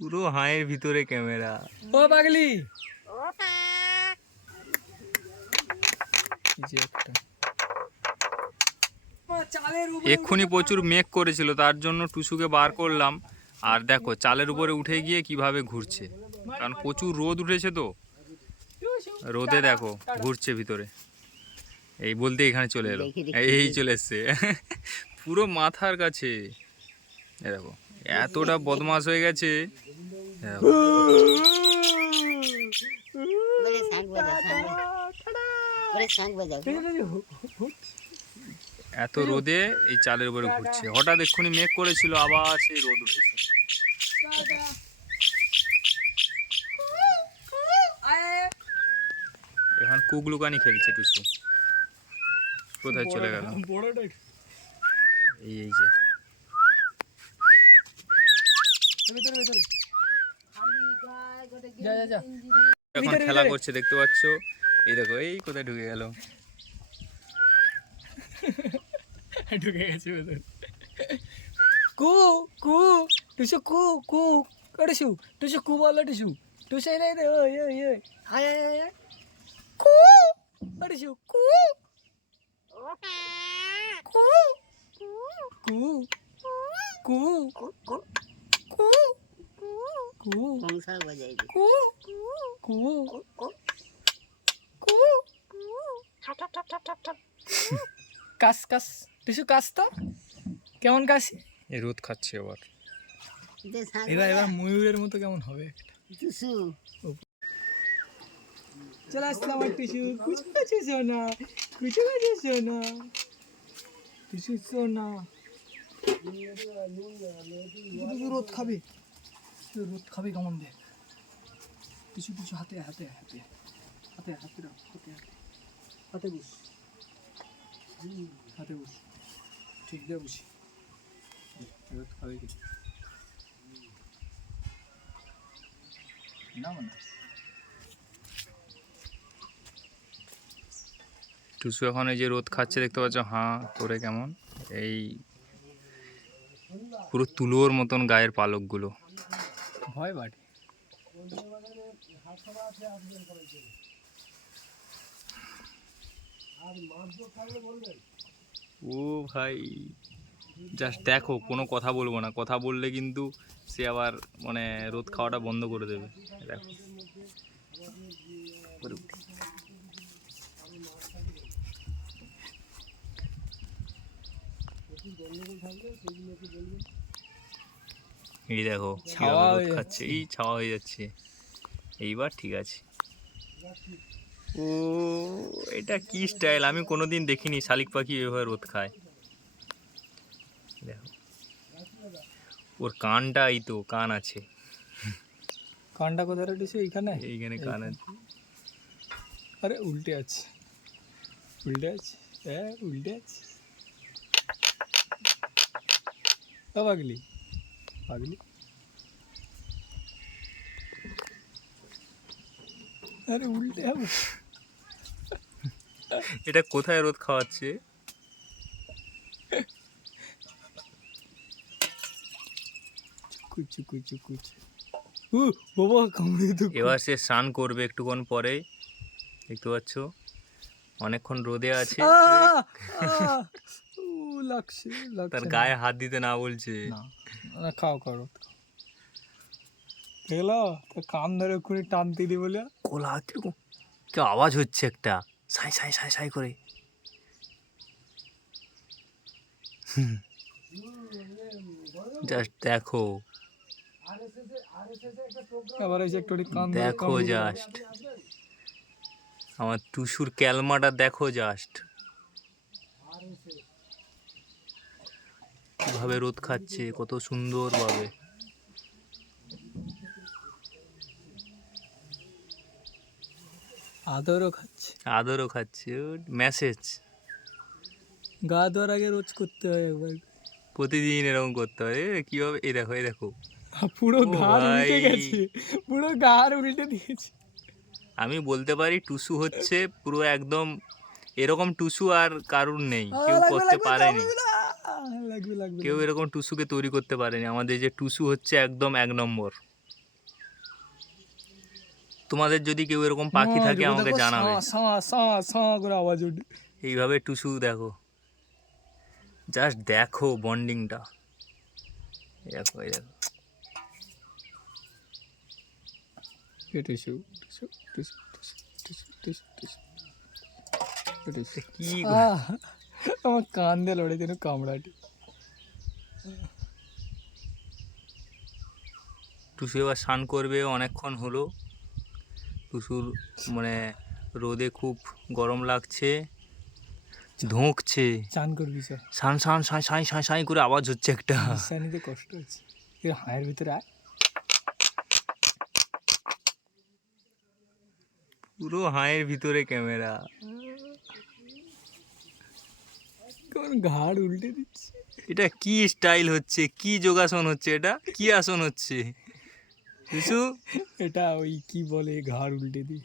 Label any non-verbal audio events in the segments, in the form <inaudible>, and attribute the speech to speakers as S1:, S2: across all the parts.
S1: পুরো হাঁয়ের ভিতরে ক্যামেরা।
S2: ও পাগলি। এই যে একটা। চালের উপরে
S1: এক্ষুনি প্রচুর মেঘ করেছিল তার জন্য টুসুকে বার করলাম। আর দেখো চালের উপরে উঠে গিয়ে কীভাবে ঘুরছে। কারণ প্রচুর রোদ উঠেছে তো। রোদে দেখো ঘুরছে ভিতরে। এই বলতে এখানে চলে এলো। এই চলে এসছে। <laughs> পুরো মাথার কাছে। দেখো। এতটা বদমাস হয়ে গেছে। এত রোদে এই চালের উপরে ঘুরছে। হঠাৎ এক্ষুনি মেঘ করেছিল আবার সেই রোদ উঠেছে। এখন কুগলুকানি খেলছে টুসু কোথায় চলে গেল? এই এই যে। এখন খেলা করছে দেখতে পাচ্ছ? এই দেখো এই কোথায় ঢুকে গেল? <laughs>
S2: ঢুকে গেছে কু কু টুসু কু কু। টুসু টুসু কু বলো টুসু। টুসু রে রে ওই ওই ওই। আয় আয় আয় আয় কু টুসু কু কু। কু কু কু কু। কংসা বাজাই কাস। কাস টুসু কাস তো? কেমন কাশি
S1: রোদ খাচ্ছে আবার।
S2: এবার এবার ময়ূরের মতো কেমন হবে?
S3: টুসু।
S2: চলে আসলাম আমার টুসু। কুচু কাছে সোনা কুচু কাছে সোনা টুসু সোনা। রোদ খাবে। রোদ খাবে কেমন দেখ টিসু টিসু হাতে হাতে হাতে হাতে হাতে হাতে হাতে বস হাতে বস ঠিক দিয়ে বসি রোদ খাবে কি না মানে
S1: টুসু এখন এই যে রোদ খাচ্ছে দেখতে পাচ্ছ? হাঁ করে কেমন? এই পুরো তুলোর মতন গায়ের পালকগুলো।
S2: ভয় বাড়ে
S1: ও ভাই জাস্ট দেখো কোনো কথা বলব না। কথা বললে কিন্তু সে আবার মানে রোদ খাওয়াটা বন্ধ করে দেবে। দেখো। করে উঠি। এই দেখো
S2: ছাওয়া হয়ে
S1: খাচ্ছে এই ছাওয়া হয়ে যাচ্ছে। এইবার ঠিক আছে। ও এটা কি স্টাইল আমি কোনোদিন দেখিনি শালিক পাখি এভাবে রোদ খায়। দেখো। ওর কানটা এই তো কান আছে।
S2: কানটা কোথায় রেখেছে? এইখানে?
S1: এইখানে কান আছে।
S2: আরে উল্টে আছে। উল্টে আছে? হ্যাঁ উল্টে আছে। ও পাগলি আরে উল্টে হবে
S1: এটা কোথায় রোদ খাওয়াচ্ছে?
S2: কুচু কুচু কুচু ও বাবা কামড়ে তো
S1: এবার সে স্নান করবে একটুক্ষণ পরে। দেখতে পাচ্ছ? অনেকক্ষণ রোদে আছে।
S2: লাগছে লাগছে
S1: তার গায়ে হাত দিতে না বলছে।
S2: না খাও খাও। দেখল তো কান ধরে করে টানতে দি বলে।
S1: কোলা কি আওয়াজ হচ্ছে একটা? সাই সাই সাই সাই করে। জাস্ট দেখো।
S2: আবার এসে একটু কান
S1: দেখো জাস্ট। আমার টুসুর ক্যালমাটা দেখো জাস্ট। কীভাবে রোদ খাচ্ছে কত সুন্দর ভাবে
S2: আদরও খাচ্ছে।
S1: আদরও খাচ্ছে মেসেজ
S2: গা ধোয়ার আগে রোজ করতে হয় একবার।
S1: প্রতিদিন এরকম করতে হয়। কীভাবে এই দেখো এই দেখো।
S2: পুরো ঘাড় উল্টে গেছে। পুরো ঘাড় উল্টে দিয়েছে।
S1: আমি বলতে পারি টুসু হচ্ছে পুরো একদম এরকম টুসু আর কারুর নেই। কেউ করতে পারেনি।
S2: লাগবে লাগবে
S1: কেউ এরকম টুসুকে তৈরি করতে পারেনি। আমাদের যে টুসু হচ্ছে একদম এক নম্বর। তোমাদের যদি কেউ এরকম পাখি থাকে আমাকে জানাবে।
S2: করে আওয়াজ
S1: এইভাবে টুসু দেখো। জাস্ট দেখো বন্ডিংটা। দেখো দেখো। কি
S2: আমার কান দিয়ে লড়ে যেন কামড়াটি
S1: টুসু এবার স্নান করবে অনেকক্ষণ হলো। টুসুর মানে রোদে খুব গরম লাগছে ধোঁকছে।
S2: চান করবি স্যার।
S1: সান সান সাঁই সাঁই সাঁই সাঁই করে আওয়াজ হচ্ছে একটা।
S2: নিঃশ্বাস নিতে কষ্ট হচ্ছে। এর হায়ের ভিতরে আয়।
S1: পুরো হাঁয়ের ভিতরে ক্যামেরা।
S2: কেমন ঘাড় উল্টে দিচ্ছে।
S1: এটা কি স্টাইল হচ্ছে? কি যোগাসন হচ্ছে এটা? কি আসন হচ্ছে? টুসু
S2: এটা ওই কি বলে ঘাড় উল্টে দি।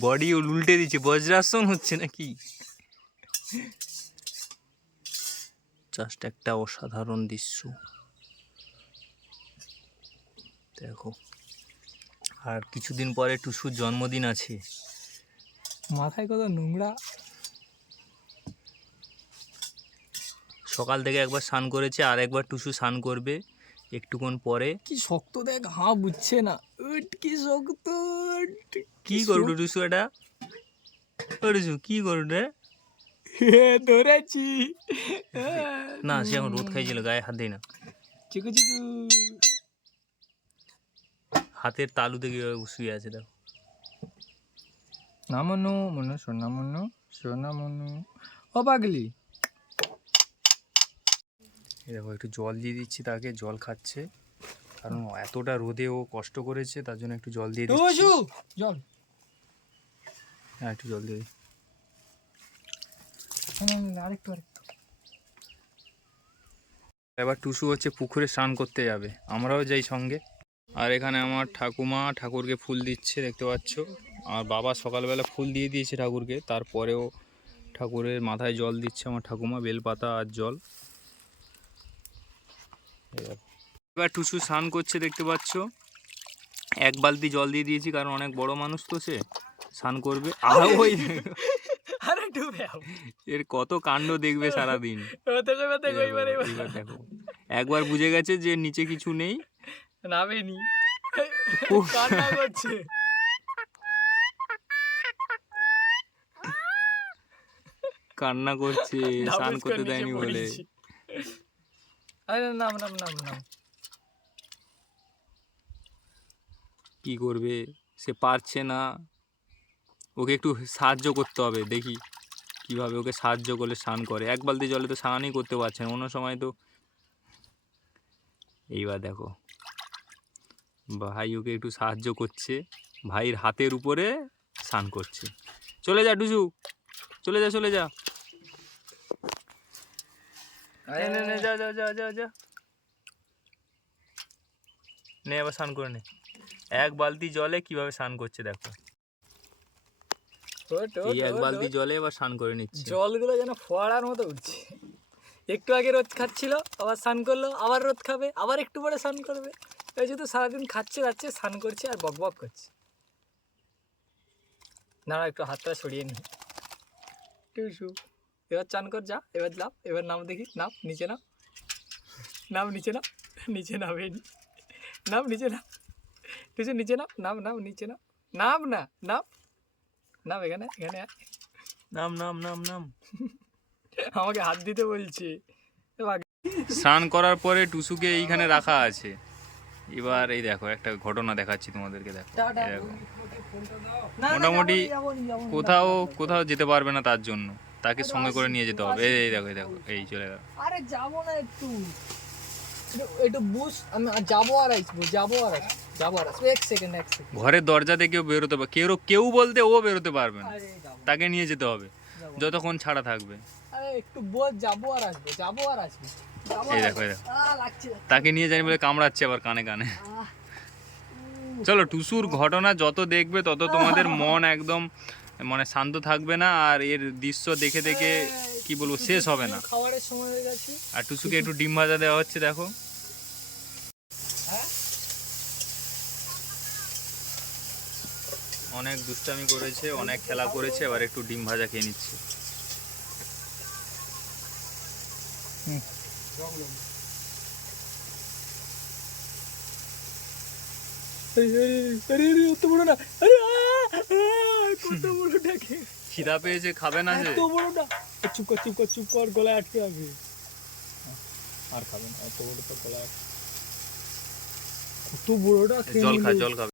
S1: বডি উল্টে দিচ্ছে। বজ্রাসন হচ্ছে নাকি? জাস্ট একটা অসাধারণ দৃশ্য। দেখো। আর কিছুদিন পরে টুসুর জন্মদিন আছে।
S2: মাথায় কত নোংরা
S1: সকাল থেকে একবার স্নান করেছে আর একবার টুসু স্নান করবে একটুক্ষণ পরে।
S2: কি শক্ত দেখ হাঁ বুঝছে না। উট কি শক্ত
S1: কি করব টুসু এটা? টুসু কি করবে
S2: হে, ধরেছি।
S1: না সে এখন রোদ খাইছিল গায়ে হাত দেয় না।
S2: চিকু চিকু।
S1: হাতের তালুতে কীভাবে শুয়ে আছে দেখো।
S2: না মনু মনু সোনা মনু সোনা মনু। ও পাগলি।
S1: দেখো একটু জল দিয়ে দিচ্ছি তাকে জল খাচ্ছে। কারণ এতটা রোদে ও কষ্ট করেছে তার জন্য একটু জল দিয়ে দিচ্ছি।
S2: জল।
S1: হ্যাঁ একটু জল দিয়ে।
S2: আরেকটু আরেকটু।
S1: এবার টুসু হচ্ছে পুকুরে স্নান করতে যাবে আমরাও যাই সঙ্গে। আর এখানে আমার ঠাকুমা ঠাকুরকে ফুল দিচ্ছে দেখতে পাচ্ছ। আর বাবা সকালবেলা ফুল দিয়ে দিয়েছে ঠাকুরকে তারপরেও ঠাকুরের মাথায় জল দিচ্ছে আমার ঠাকুমা বেলপাতা আর জল। এবার। টুসু স্নান করছে দেখতে পাচ্ছ। এক বালতি জল দিয়ে দিয়েছি কারণ অনেক বড় মানুষ তো সে স্নান করবে। আর। ওই
S2: আরে ডুবে
S1: এর কত কাণ্ড দেখবে সারাদিন। দেখো। একবার বুঝে গেছে যে নিচে কিছু নেই।
S2: নামেনি। কান্না করছে।
S1: কান্না করছে স্নান করতে দেয়নি বলে।
S2: আরে নাম নাম নাম নাম।
S1: কি করবে? সে পারছে না। ওকে একটু সাহায্য করতে হবে, দেখি কীভাবে ওকে সাহায্য করলে স্নান করে। এক বালতি জলে তো স্নানই করতে পারছে না, অন্য সময় তো এইবার দেখো। ভাই ওকে একটু সাহায্য করছে। ভাইয়ের হাতের উপরে স্নান করছে। চলে যা, ডুজু। চলে যা চলে যা। নে, নে, নে, যা যা যা যা যা নে এবার স্নান করে নে। এক বালতি জলে কীভাবে স্নান করছে দেখো। এই এক বালতি জলে এবার স্নান করে নিচ্ছে।
S2: জলগুলো যেন ফোয়ারার মতো উঠছে। একটু আগে রোদ খাচ্ছিল আবার স্নান করল আবার রোদ খাবে আবার একটু পরে স্নান করবে। এই শুধু সারাদিন খাচ্ছে যাচ্ছে স্নান করছে আর বক বক করছে। না একটু হাতটা সরিয়ে নি। টুসু এবার চান কর যা এবার লাভ এবার নাম দেখি নাম নিচে নাম। নাম নিচে নাম নিচে নামে নাম নিচে নাম কিছু নিচে নাম নাম নাম নিচে নাম নাম না নাম। নাম এখানে এখানে
S1: নাম নাম নাম নাম।
S2: আমাকে হাত দিতে বলছে।
S1: স্নান করার পরে টুসুকে এইখানে রাখা আছে। এবার এই দেখো একটা ঘটনা দেখাচ্ছি তোমাদেরকে দেখো। দেখো। মোটামুটি কোথাও কোথাও যেতে পারবে না তার জন্য। তাকে সঙ্গে করে নিয়ে যেতে হবে। এই দেখো দেখো এই চলে গেল।
S2: আরে যাব না একটু। একটু- বুঝ আমি যাব আর আসব যাব আর আসব যাব আর আসব। এক সেকেন্ড এক সেকেন্ড
S1: ঘরের দরজা থেকে বেরোতে পারবে কেউ কেউ বলতে ও বেরোতে পারবে না। তাকে নিয়ে যেতে হবে। যতক্ষণ ছাড়া থাকবে।
S2: আরে একটু বোঝ যাব আর আসব যাব আর আসব।
S1: এই দেখো দেখো। তাকে নিয়ে যাই বলে কামড়াচ্ছে আবার কানে কানে। চলো টুসুর ঘটনা যত দেখবে তত তোমাদের মন একদম মানে শান্ত থাকবে না আর এর দৃশ্য দেখে দেখে কি বলব শেষ হবে না
S2: খাবারের সময় হয়ে গেছে
S1: আর টুসুকে একটু ডিম ভাজা দেওয়া হচ্ছে দেখো
S2: হ্যাঁ
S1: অনেক দুষ্টামি করেছে অনেক খেলা করেছে এবার একটু ডিম ভাজা খেয়ে নিচ্ছে
S2: আরে আরে অত বড় না আরে কত বড় ডাকে।
S1: খিদা পেয়েছে খাবে না যে?
S2: এত বড় না চুপ কর চুপ কর চুপ কর গলায় আটকে যাবে আর খাবে না এত বড় তো গলায় কত বড় খেয়ে
S1: জল খা জল খাবে